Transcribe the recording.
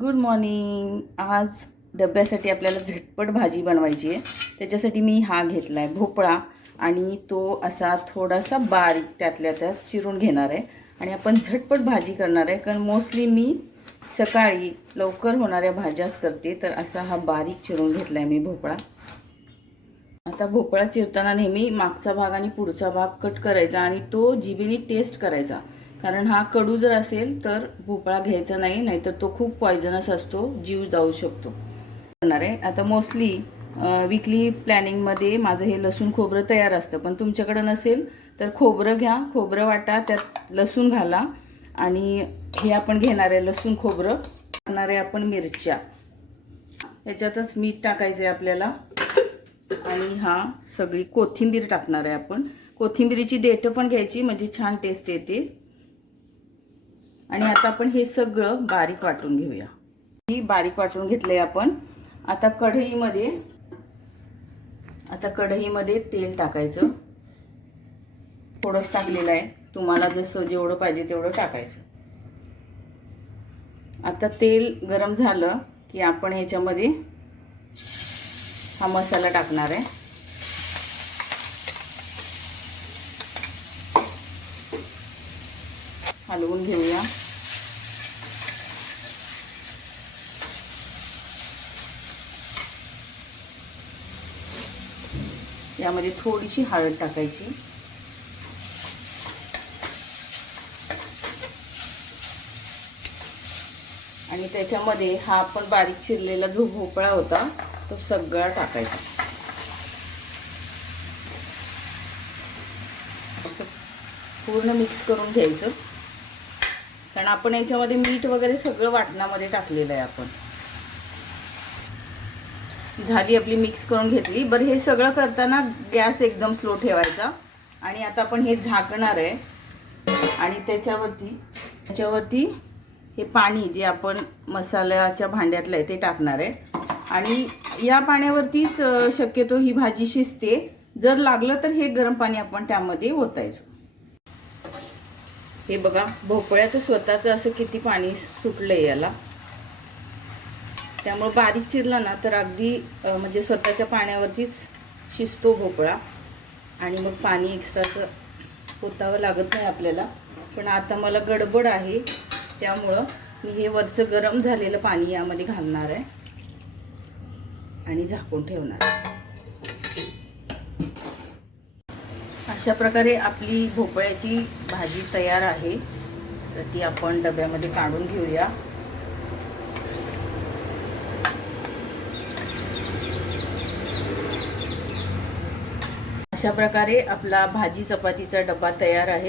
Good morning आज डब्यासाठी आपल्याला झटपट भाजी बनवायची आहे. त्याच्यासाठी मी हा घेतला आहे भोपळा आणि तो असा थोडासा बारीक त्यातल्या त्यात चिरून घेणार आहे. आणि आपण झटपट भाजी करणार आहे कारण मोस्टली मी सकाळी लवकर होणाऱ्या भाज्याच करते. तर असा हा बारीक चिरून घेतला आहे मी भोपळा. आता भोपळा चिरताना नेहमी मागचा भाग आणि पुढचा भाग कट करायचा आणि तो जिभेने टेस्ट करायचा. कारण हा कडू जर असेल तर भोपळा घ्यायचा नाही नाहीतर तो खूप पॉयझनस असतो जीव जाऊ शकतो. करणार आहे. आता मोस्टली विकली प्लॅनिंगमध्ये माझं हे लसूण खोबरं तयार असतं. पण तुमच्याकडं नसेल तर खोबरं घ्या. खोबरं वाटा त्यात लसूण घाला. आणि हे आपण घेणार आहे लसूण खोबरं. टाकणार आहे आपण मिरच्या. ह्याच्यातच मीठ टाकायचं आहे आपल्याला. आणि हा सगळी कोथिंबीर टाकणार आहे आपण. कोथिंबीरीची देठं पण घ्यायची म्हणजे छान टेस्ट येते. आणि आता आपण हे सगळं बारीक वाटून घेऊया. ही बारीक वाटून घेतलंय आपण. आता कढईमध्ये आता कढईमध्ये तेल टाकायचं. थोडंच टाकलेलं आहे. तुम्हाला जसं जेवढं पाहिजे तेवढं टाकायचं. आता तेल गरम झालं की आपण ह्याच्यामध्ये हा मसाला टाकणार आहे. हलवून घेऊया. यामध्ये थोडीशी हळद टाकायची. आणि त्याच्यामध्ये हा आपण बारीक चिरलेला जो भोपळा होता तो सगळा टाकायचा. असं पूर्ण मिक्स करून घ्यायचं. कारण आपण याच्यामध्ये मीठ वगैरे सगळं वाटणामध्ये टाकलेलं आहे आपण. झाली आपली मिक्स करून घेतली. बरं हे सगळं करताना गॅस एकदम स्लो ठेवायचा. आणि आता आपण हे झाकणार आहे. आणि त्याच्यावरती त्याच्यावरती हे पाणी जे आपण मसाल्याच्या भांड्यातलं आहे ते टाकणार आहे. आणि या पाण्यावरतीच शक्यतो ही भाजी शिजते. जर लागलं तर हे गरम पाणी आपण त्यामध्ये ओतायचं. हे बघा भोपळ्याचं स्वतःचं असं किती पाणी सुटलं आहे याला. त्यामुळं बारीक चिरलं ना तर अगदी म्हणजे स्वतःच्या पाण्यावरतीच शिजतो भोपळा. आणि मग पाणी एक्स्ट्राचं ओतावं लागत नाही आपल्याला. पण आता मला गडबड आहे त्यामुळं मी हे वरचं गरम झालेलं पाणी यामध्ये घालणार आहे. आणि झाकून ठेवणार अशा प्रकारे आपली भोपळ्याची भाजी तयार आहे. तर ती आपण डब्यामध्ये काढून घेऊया. अशा प्रकारे आपला भाजी चपातीचा डबा तयार आहे.